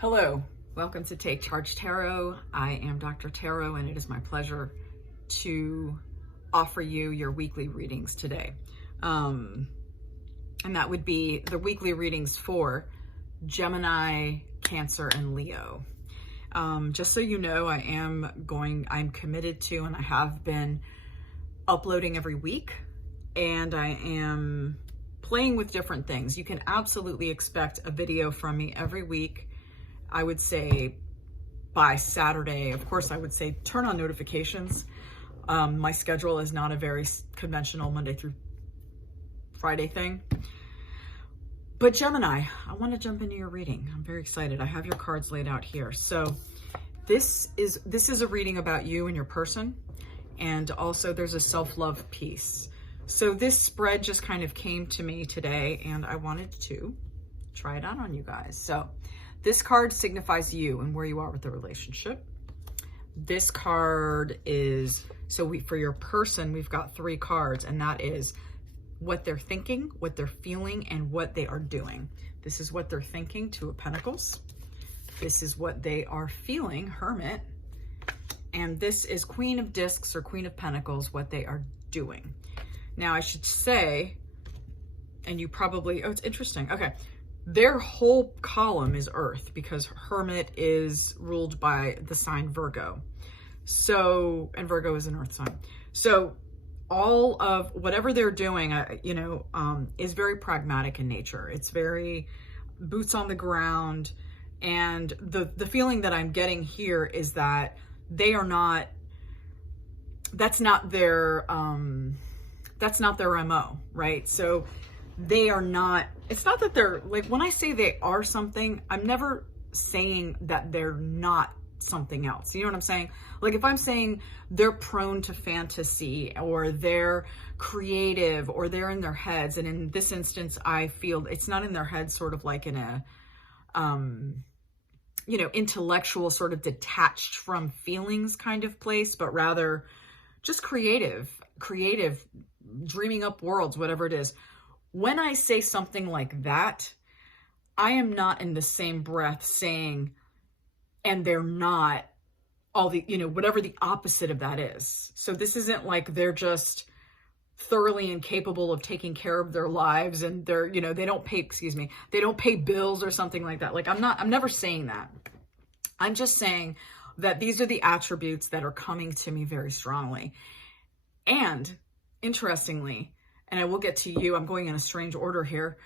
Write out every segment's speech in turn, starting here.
Hello, welcome to Take Charge Tarot. I am Dr. Tarot, and it is my pleasure to offer you your weekly readings today. And that would be the weekly readings for Gemini, Cancer, and Leo. Just so you know, I'm committed to, and I have been uploading every week, and I am playing with different things. You can absolutely expect a video from me every week. I would say by Saturday. Of course, I would say turn on notifications. My schedule is not a very conventional Monday through Friday thing. But Gemini, I want to jump into your reading. I'm very excited. I have your cards laid out here. So this is a reading about you and your person. And also there's a self-love piece. So this spread just kind of came to me today, and I wanted to try it out on you guys. So this card signifies you and where you are with the relationship. This card is, for your person, we've got 3 cards, and that is what they're thinking, what they're feeling, and what they are doing. This is what they're thinking, 2 of Pentacles. This is what they are feeling, Hermit. And this is Queen of Discs or Queen of Pentacles, what they are doing. Now I should say, and you probably, oh, it's interesting. Okay. Their whole column is Earth because Hermit is ruled by the sign Virgo. So, and Virgo is an Earth sign. So all of whatever they're doing, is very pragmatic in nature. It's very boots on the ground. And the feeling that I'm getting here is that they are not, that's not their MO, right? So they are not, it's not that they're, like, when I say they are something, I'm never saying that they're not something else. You know what I'm saying? Like, if I'm saying they're prone to fantasy, or they're creative, or they're in their heads, and in this instance, I feel it's not in their heads, sort of like in a, intellectual, sort of detached from feelings kind of place, but rather just creative, dreaming up worlds, whatever it is. When I say something like that, I am not in the same breath saying, and they're not all the, whatever the opposite of that is. So this isn't like they're just thoroughly incapable of taking care of their lives, and they're, they don't pay bills or something like that. Like, I'm never saying that. I'm just saying that these are the attributes that are coming to me very strongly. And interestingly, and I will get to you, I'm going in a strange order here.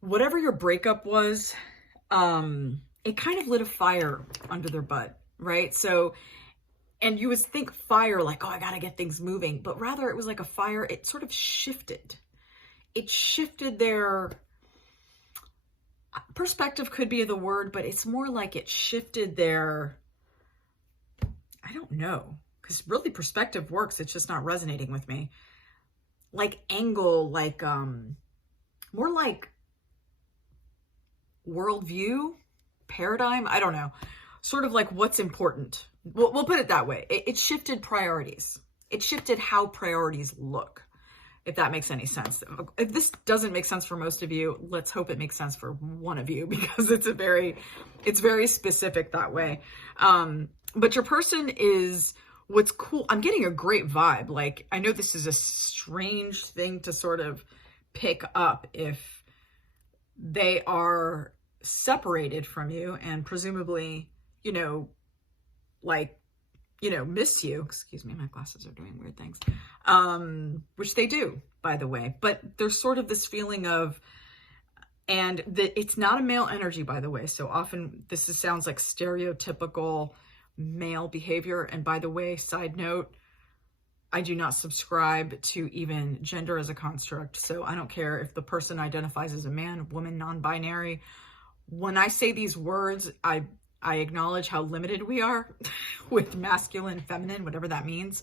Whatever your breakup was, it kind of lit a fire under their butt, right? So, and you would think fire, like, oh, I gotta get things moving, but rather it was like a fire, it sort of shifted. It shifted their perspective, could be the word, but it's more like it shifted their, I don't know, because really perspective works. It's just not resonating with me. Like angle, like more like worldview, paradigm. I don't know. Sort of like what's important. We'll put it that way. It shifted priorities. It shifted how priorities look, if that makes any sense. If this doesn't make sense for most of you, let's hope it makes sense for one of you, because it's very specific that way. But your person is, what's cool, I'm getting a great vibe. Like, I know this is a strange thing to sort of pick up if they are separated from you and presumably, miss you. Excuse me, my glasses are doing weird things. Which they do, by the way. But there's sort of this feeling of, and it's not a male energy, by the way. So often sounds like stereotypical male behavior. And by the way, side note, I do not subscribe to even gender as a construct. So I don't care if the person identifies as a man, woman, non-binary. When I say these words, I acknowledge how limited we are with masculine, feminine, whatever that means.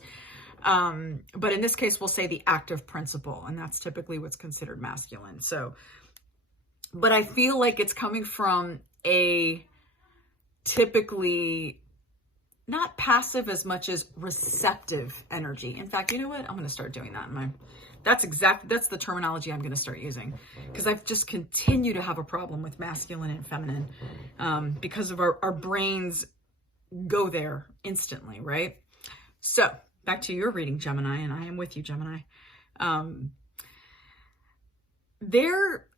But in this case, we'll say the active principle, and that's typically what's considered masculine. So, but I feel like it's coming from a typically not passive as much as receptive energy. In fact, you know what? I'm going to start doing that in my, that's the terminology I'm going to start using, because I've just continued to have a problem with masculine and feminine, because of our brains go there instantly, right? So back to your reading, Gemini, and I am with you, Gemini.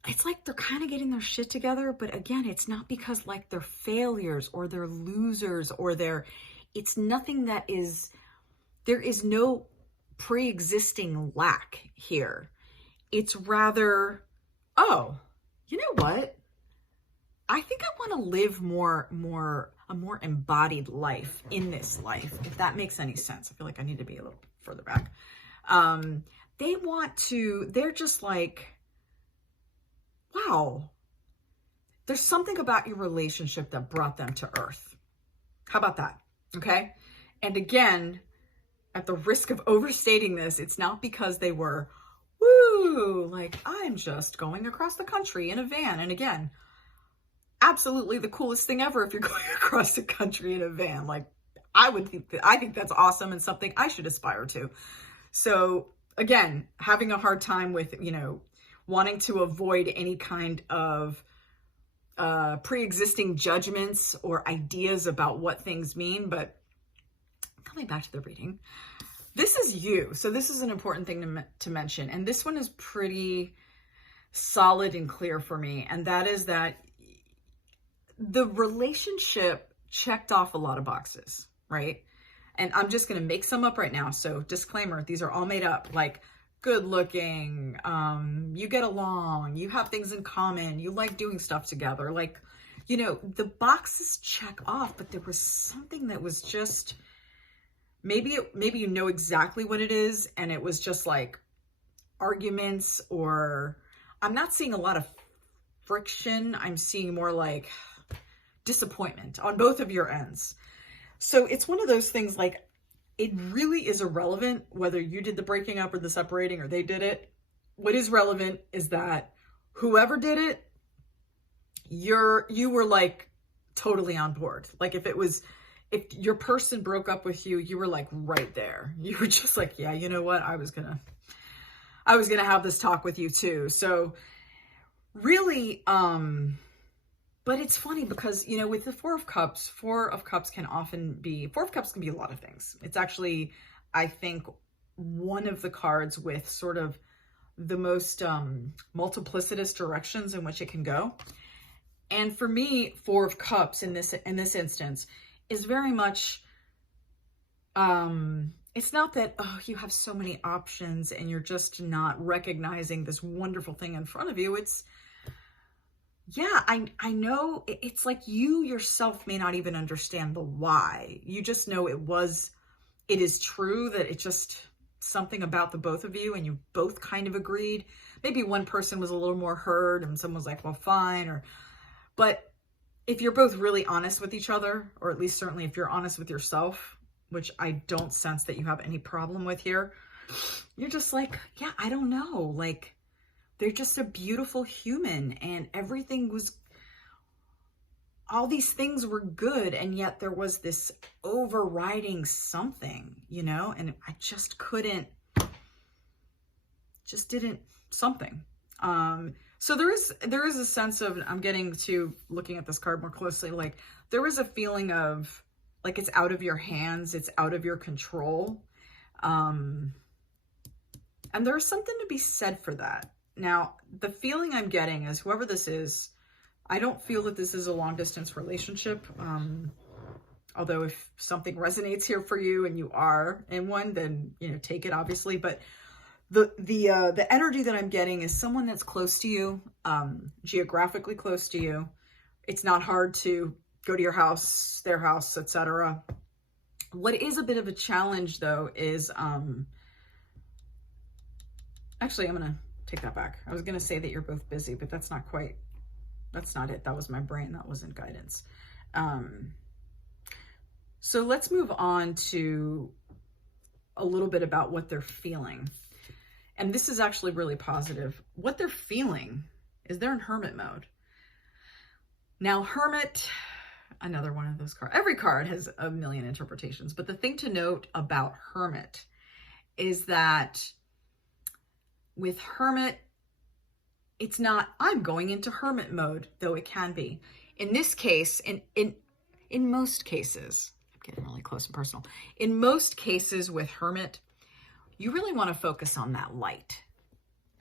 It's like they're kind of getting their shit together, but again, it's not because like they're failures or they're losers or it's nothing there is no pre-existing lack here. It's rather, oh, you know what? I think I want to live a more embodied life in this life, if that makes any sense. I feel like I need to be a little further back. They're just like, wow, there's something about your relationship that brought them to earth. How about that? Okay. And again, at the risk of overstating this, it's not because they were, woo, like, I'm just going across the country in a van. And again, absolutely the coolest thing ever if you're going across the country in a van. Like, I think that's awesome and something I should aspire to. So again, having a hard time with, wanting to avoid any kind of pre-existing judgments or ideas about what things mean. But coming back to the reading, this is you. So this is an important thing to mention. And this one is pretty solid and clear for me. And that is that the relationship checked off a lot of boxes, right? And I'm just going to make some up right now. So disclaimer, these are all made up. Like, good looking, you get along, you have things in common, you like doing stuff together. Like, the boxes check off, but there was something that was just, maybe you know exactly what it is. And it was just like arguments, or I'm not seeing a lot of friction. I'm seeing more like disappointment on both of your ends. So it's one of those things, like, it really is irrelevant whether you did the breaking up or the separating or they did it. What is relevant is that whoever did it, you were like totally on board. Like if your person broke up with you, you were like right there. You were just like, yeah, you know what? I was gonna have this talk with you too. So really, but it's funny because, with the Four of Cups can be a lot of things. It's actually, I think, one of the cards with sort of the most multiplicitous directions in which it can go. And for me, Four of Cups in this instance is very much, it's not that, oh, you have so many options and you're just not recognizing this wonderful thing in front of you. It's, yeah, I know it's like you yourself may not even understand the why. You just know it is true that it's just something about the both of you and you both kind of agreed. Maybe one person was a little more hurt and someone was like, well, fine. But if you're both really honest with each other, or at least certainly if you're honest with yourself, which I don't sense that you have any problem with here, you're just like, yeah, I don't know. Like, they're just a beautiful human and all these things were good. And yet there was this overriding something, and I just didn't something. So there is a sense of, I'm getting to looking at this card more closely. Like there is a feeling of like, it's out of your hands. It's out of your control. And there's something to be said for that. Now, the feeling I'm getting is whoever this is, I don't feel that this is a long distance relationship. Although if something resonates here for you and you are in one, then, take it obviously. But the energy that I'm getting is someone that's close to you, geographically close to you. It's not hard to go to your house, their house, etc. What is a bit of a challenge though is, actually, I'm going to take that back. I was going to say that you're both busy, but that's not it. That was my brain. That wasn't guidance. So let's move on to a little bit about what they're feeling. And this is actually really positive. What they're feeling is they're in hermit mode. Now, hermit, another one of those cards. Every card has a million interpretations, but the thing to note about Hermit is that with Hermit, it's not, I'm going into Hermit mode, though it can be. In this case, in most cases, I'm getting really close and personal. In most cases with Hermit, you really want to focus on that light.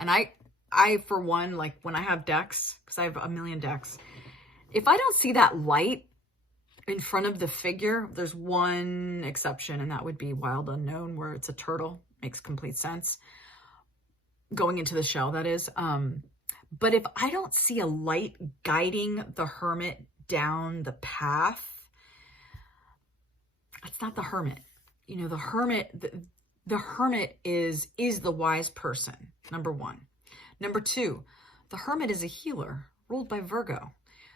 And I for one, like when I have decks, because I have a million decks, if I don't see that light in front of the figure, there's one exception, and that would be Wild Unknown, where it's a turtle. Makes complete sense. Going into the shell, that is. But if I don't see a light guiding the Hermit down the path, it's not the Hermit. You know, the Hermit is the wise person, number one. Number two, the Hermit is a healer ruled by Virgo.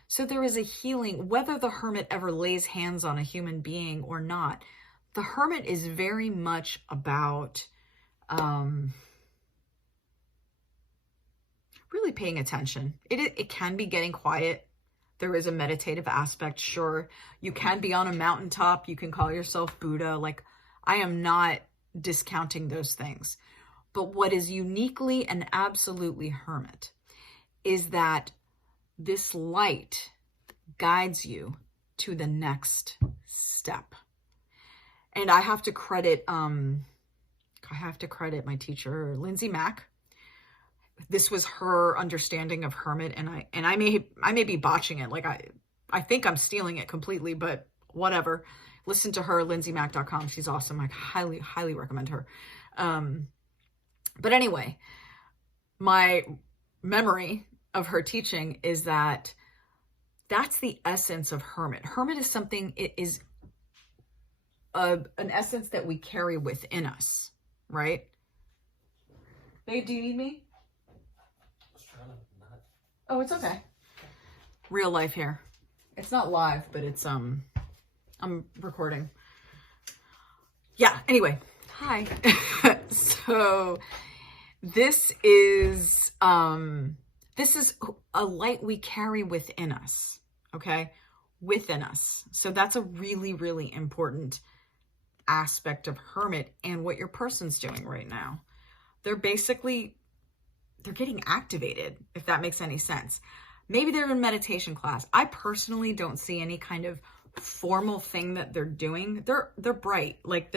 So there is a healing, whether the Hermit ever lays hands on a human being or not. The Hermit is very much about really paying attention. It can be getting quiet. There is a meditative aspect, sure. You can be on a mountaintop. You can call yourself Buddha. Like, I am not discounting those things. But what is uniquely and absolutely Hermit is that this light guides you to the next step. And I have to credit my teacher, Lindsay Mack. This was her understanding of Hermit, and I may be botching it. Like I think I'm stealing it completely, but whatever. Listen to her, lindsaymack.com. She's awesome. I highly recommend her. But anyway, my memory of her teaching is that that's the essence of Hermit. Hermit is something, it is an essence that we carry within us, right? Babe, do you need me? Oh, it's okay. Real life here. It's not live, but it's, I'm recording. Yeah, anyway. Hi. So this is a light we carry within us, okay? Within us. So that's a really, really important aspect of Hermit and what your person's doing right now. They're getting activated, if that makes any sense. Maybe they're in meditation class. I personally don't see any kind of formal thing that they're doing. They're bright. Like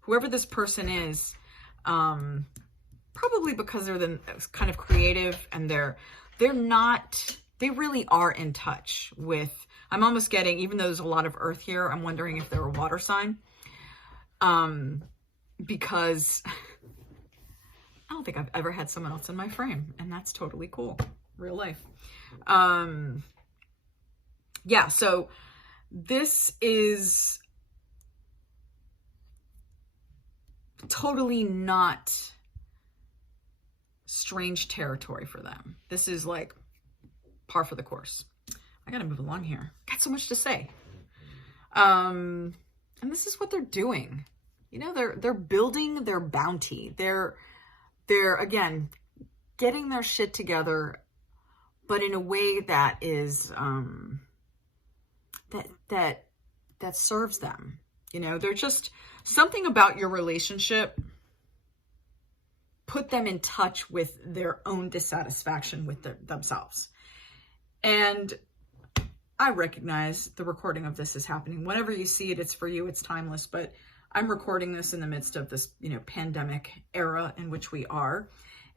whoever this person is, probably because they're kind of creative, and they really are in touch with, I'm almost getting, even though there's a lot of earth here, I'm wondering if they're a water sign. Because I don't think I've ever had someone else in my frame, and that's totally cool. Real life. Yeah, so this is totally not strange territory for them. This is like par for the course. I gotta move along here. Got so much to say. And this is what they're doing. You know, they're building their bounty. They're again getting their shit together, but in a way that is that serves them. You know, they're just something about your relationship put them in touch with their own dissatisfaction with themselves. And I recognize the recording of this is happening. Whenever you see it, it's for you, it's timeless. But I'm recording this in the midst of this, you know, pandemic era in which we are.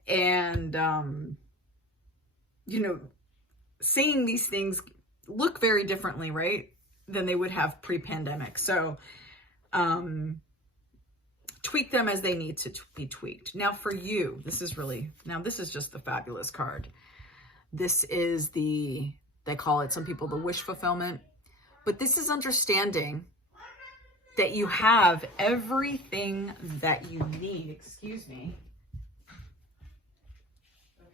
And, you know, seeing these things look very differently, right, than they would have pre-pandemic. So, tweak them as they need to be tweaked. Now for you, this is just the fabulous card. This is they call it, some people, the wish fulfillment, but this is understanding that you have everything that you need. Excuse me. Okay.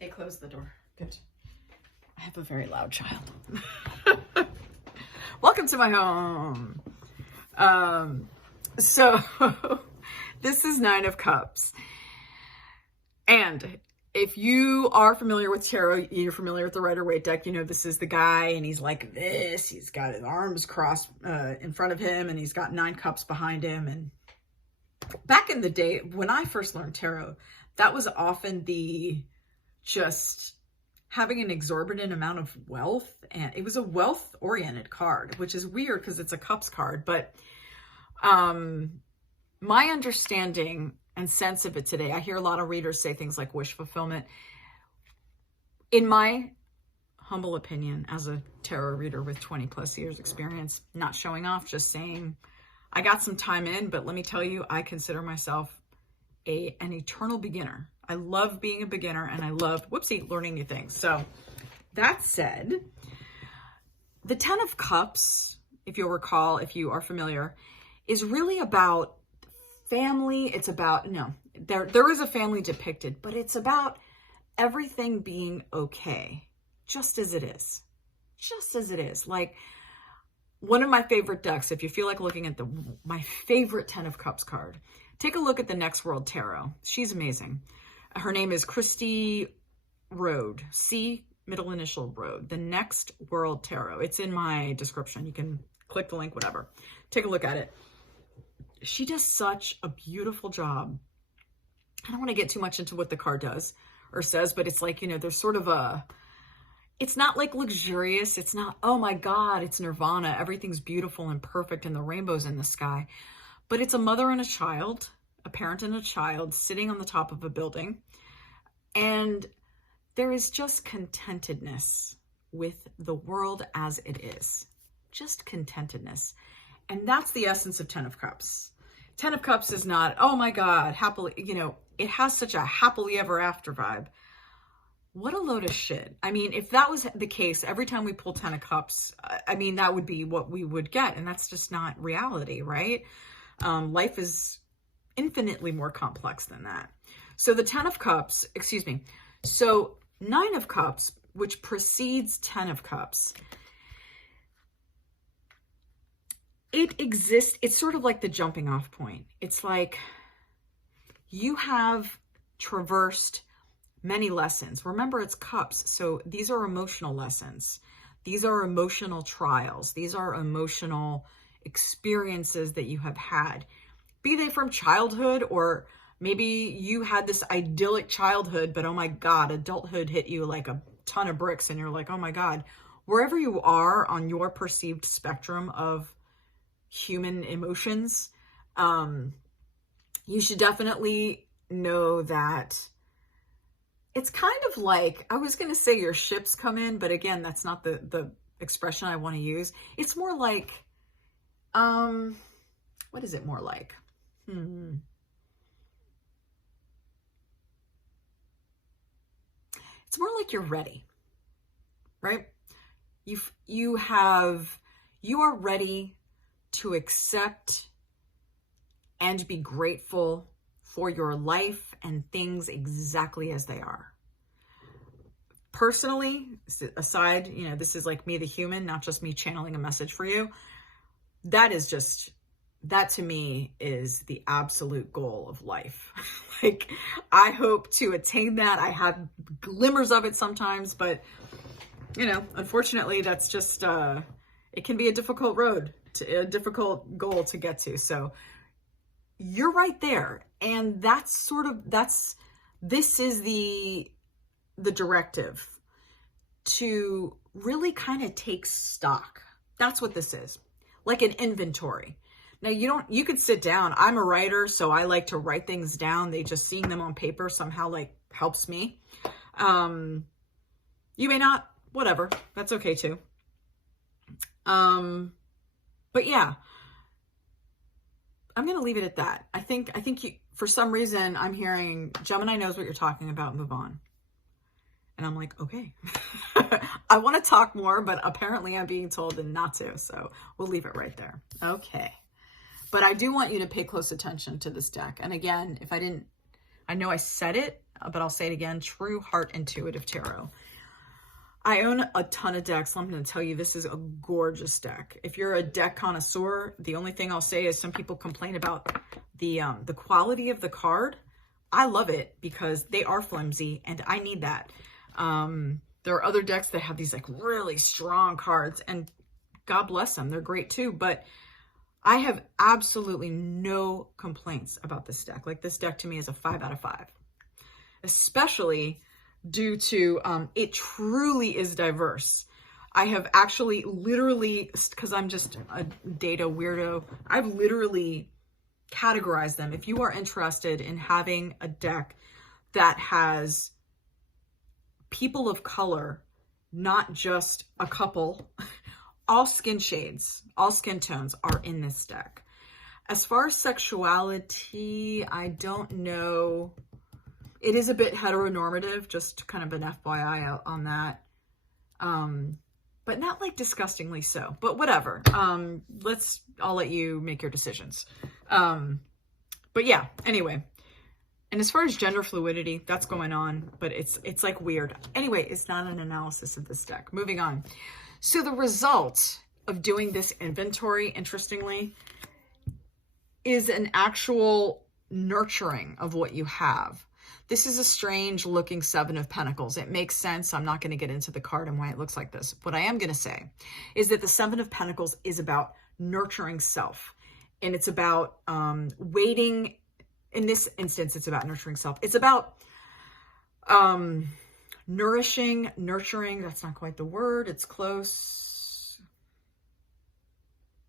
They closed the door. Good. I have a very loud child. Welcome to my home. So this is 9 of Cups. And if you are familiar with tarot, you're familiar with the Rider-Waite deck, you know this is the guy, and he's like this. He's got his arms crossed in front of him, and he's got 9 cups behind him. And back in the day, when I first learned tarot, that was often the just having an exorbitant amount of wealth. And it was a wealth-oriented card, which is weird because it's a cups card. But my understanding and sense of it today, I hear a lot of readers say things like wish fulfillment. In my humble opinion, as a tarot reader with 20 plus years experience, not showing off, just saying I got some time in, but let me tell you, I consider myself an eternal beginner. I love being a beginner, and I love, learning new things. So that said, the 10 of Cups, if you'll recall, if you are familiar, is really about family. It's about, there is a family depicted, but it's about everything being okay, just as it is. Just as it is. Like, one of my favorite decks, if you feel like looking at my favorite 10 of Cups card, take a look at the Next World Tarot. She's amazing. Her name is Christy Road, C, middle initial Road, the Next World Tarot. It's in my description. You can click the link, whatever. Take a look at it. She does such a beautiful job. I don't want to get too much into what the card does or says, but it's like, there's sort of it's not like luxurious. It's not, oh my God, it's nirvana. Everything's beautiful and perfect and the rainbow's in the sky. But it's a mother and a child, a parent and a child sitting on the top of a building. And there is just contentedness with the world as it is. Just contentedness. And that's the essence of 10 of Cups. 10 of Cups is not, oh my God, happily, it has such a happily ever after vibe. What a load of shit. I mean, if that was the case, every time we pull 10 of Cups, I mean, that would be what we would get. And that's just not reality, right? Life is infinitely more complex than that. So the 10 of Cups, so 9 of Cups, which precedes 10 of Cups, it exists. It's sort of like the jumping off point. It's like you have traversed many lessons. Remember, it's cups. So these are emotional lessons. These are emotional trials. These are emotional experiences that you have had, be they from childhood, or maybe you had this idyllic childhood, but oh my God, adulthood hit you like a ton of bricks and you're like, oh my God. Wherever you are on your perceived spectrum of human emotions, you should definitely know that it's kind of like, I was going to say your ships come in, but again, that's not the expression I want to use. It's more like, what is it more like? It's more like you're ready, right? You are ready to accept and be grateful for your life and things exactly as they are. Personally, aside, this is like me, the human, not just me channeling a message for you. That to me is the absolute goal of life. Like, I hope to attain that. I have glimmers of it sometimes, but unfortunately that's just, it can be a difficult road, a difficult goal to get to. So you're right there. And this is the directive to really kind of take stock. That's what this is. Like an inventory. Now you could sit down. I'm a writer, so I like to write things down. Just seeing them on paper somehow like helps me. You may not, whatever. That's okay too. But yeah, I'm going to leave it at that. I think for some reason I'm hearing Gemini knows what you're talking about. Move on. And I'm like, okay, I want to talk more, but apparently I'm being told not to. So we'll leave it right there. Okay. But I do want you to pay close attention to this deck. And again, I know I said it, but I'll say it again, True Heart Intuitive Tarot. I own a ton of decks. So I'm going to tell you, this is a gorgeous deck. If you're a deck connoisseur, the only thing I'll say is some people complain about the quality of the card. I love it because they are flimsy and I need that. There are other decks that have these like really strong cards, and God bless them, they're great too, but I have absolutely no complaints about this deck. Like, this deck to me is a 5 out of 5, especially due to it truly is diverse. I have actually literally, because I'm just a data weirdo, I've literally categorized them. If you are interested in having a deck that has people of color, not just a couple, all skin shades, all skin tones are in this deck. As far as sexuality, I don't know. It is a bit heteronormative, just kind of an FYI on that. But not like disgustingly so, but whatever. I'll let you make your decisions. But yeah, anyway. And as far as gender fluidity, that's going on, but it's like weird. Anyway, it's not an analysis of this deck. Moving on. So the result of doing this inventory, interestingly, is an actual nurturing of what you have. This is a strange looking 7 of Pentacles. It makes sense. I'm not going to get into the card and why it looks like this. What I am going to say is that the 7 of Pentacles is about nurturing self. And it's about waiting. In this instance, it's about nurturing self. It's about nourishing, nurturing. That's not quite the word. It's close.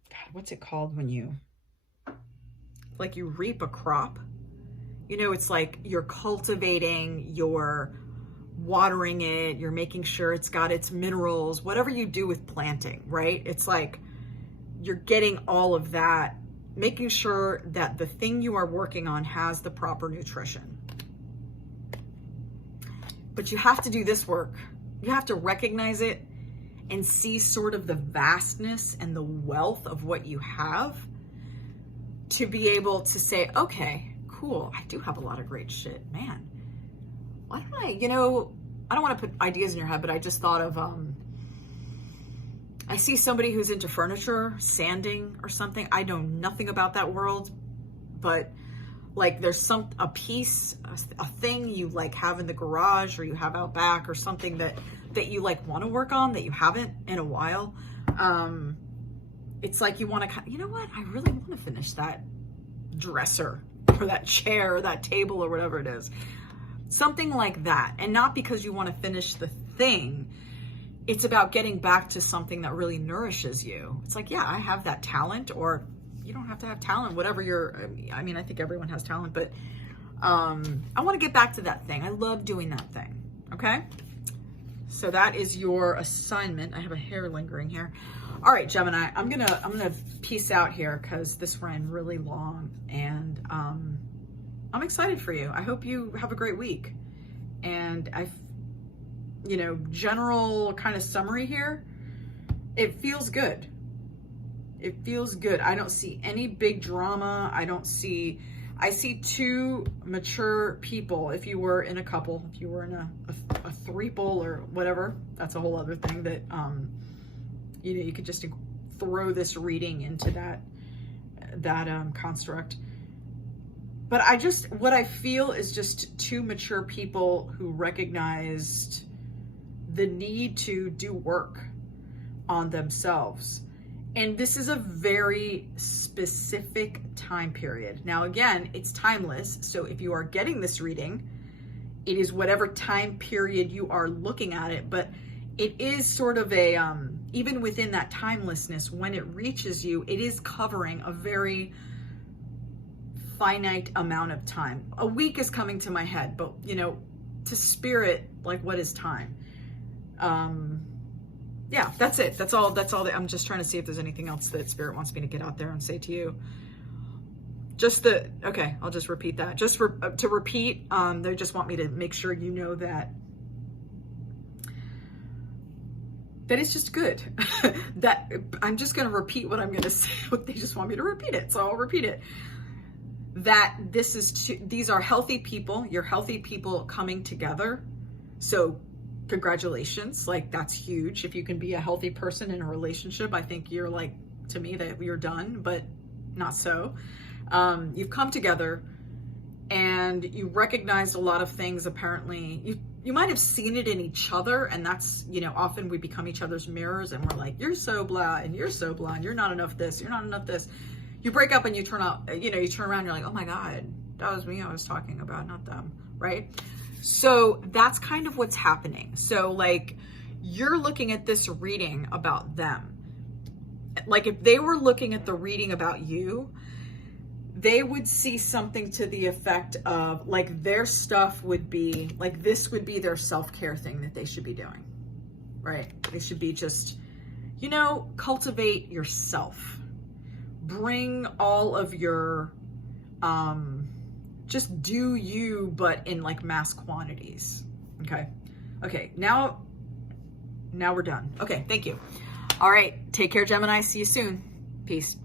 God, what's it called when you, like, you reap a crop? You know, it's like you're cultivating, you're watering it, you're making sure it's got its minerals, whatever you do with planting, right? It's like you're getting all of that, making sure that the thing you are working on has the proper nutrition. But you have to do this work. You have to recognize it and see sort of the vastness and the wealth of what you have to be able to say, okay, cool, I do have a lot of great shit, man. Why don't I, I don't want to put ideas in your head, but I just thought of, I see somebody who's into furniture, sanding or something. I know nothing about that world, but like there's a piece, a thing you like have in the garage or you have out back or something that you like want to work on that you haven't in a while. It's like you want to, you know what? I really want to finish that dresser or that chair or that table or whatever it is. Something like that. And not because you want to finish the thing. It's about getting back to something that really nourishes you. It's like, yeah, I have that talent, or you don't have to have talent, whatever I think everyone has talent, but I want to get back to that thing. I love doing that thing. Okay. So that is your assignment. I have a hair lingering here. All right, Gemini, I'm gonna peace out here because this ran really long, and I'm excited for you. I hope you have a great week. And general kind of summary here, it feels good. It feels good. I don't see any big drama. I see 2 mature people. If you were in a couple, if you were in a threeple or whatever, that's a whole other thing that, you could just throw this reading into that construct. But what I feel is just 2 mature people who recognized the need to do work on themselves. And this is a very specific time period. Now, again, it's timeless. So if you are getting this reading, it is whatever time period you are looking at it. But it is sort of even within that timelessness, when it reaches you, it is covering a very finite amount of time. A week is coming to my head, but, to spirit, like, what is time? Yeah, that's it. That's all I'm just trying to see if there's anything else that Spirit wants me to get out there and say to you. Okay, I'll just repeat that. Just to repeat, they just want me to make sure you know that it's just good. That I'm just going to repeat what I'm going to say. They just want me to repeat it, so I'll repeat it. That these are healthy people. You're healthy people coming together. So congratulations. Like, that's huge. If you can be a healthy person in a relationship, I think you're like, to me, that you're done, but not so. You've come together and you recognized a lot of things. Apparently you might have seen it in each other, and that's, you know, often we become each other's mirrors, and we're like, you're so blah, and you're so blah, and you're not enough this, you're not enough this. You break up and you turn out, you know, you turn around, you're like, oh my God, that was me I was talking about, not them, right? So that's kind of what's happening. So like, you're looking at this reading about them. Like if they were looking at the reading about you, they would see something to the effect of like their stuff would be like, this would be their self-care thing that they should be doing, right? They should be just, you know, cultivate yourself. Bring all of your, just do you, but in like mass quantities. Okay, now we're done. Okay, thank you. All right, take care, Gemini. See you soon. Peace.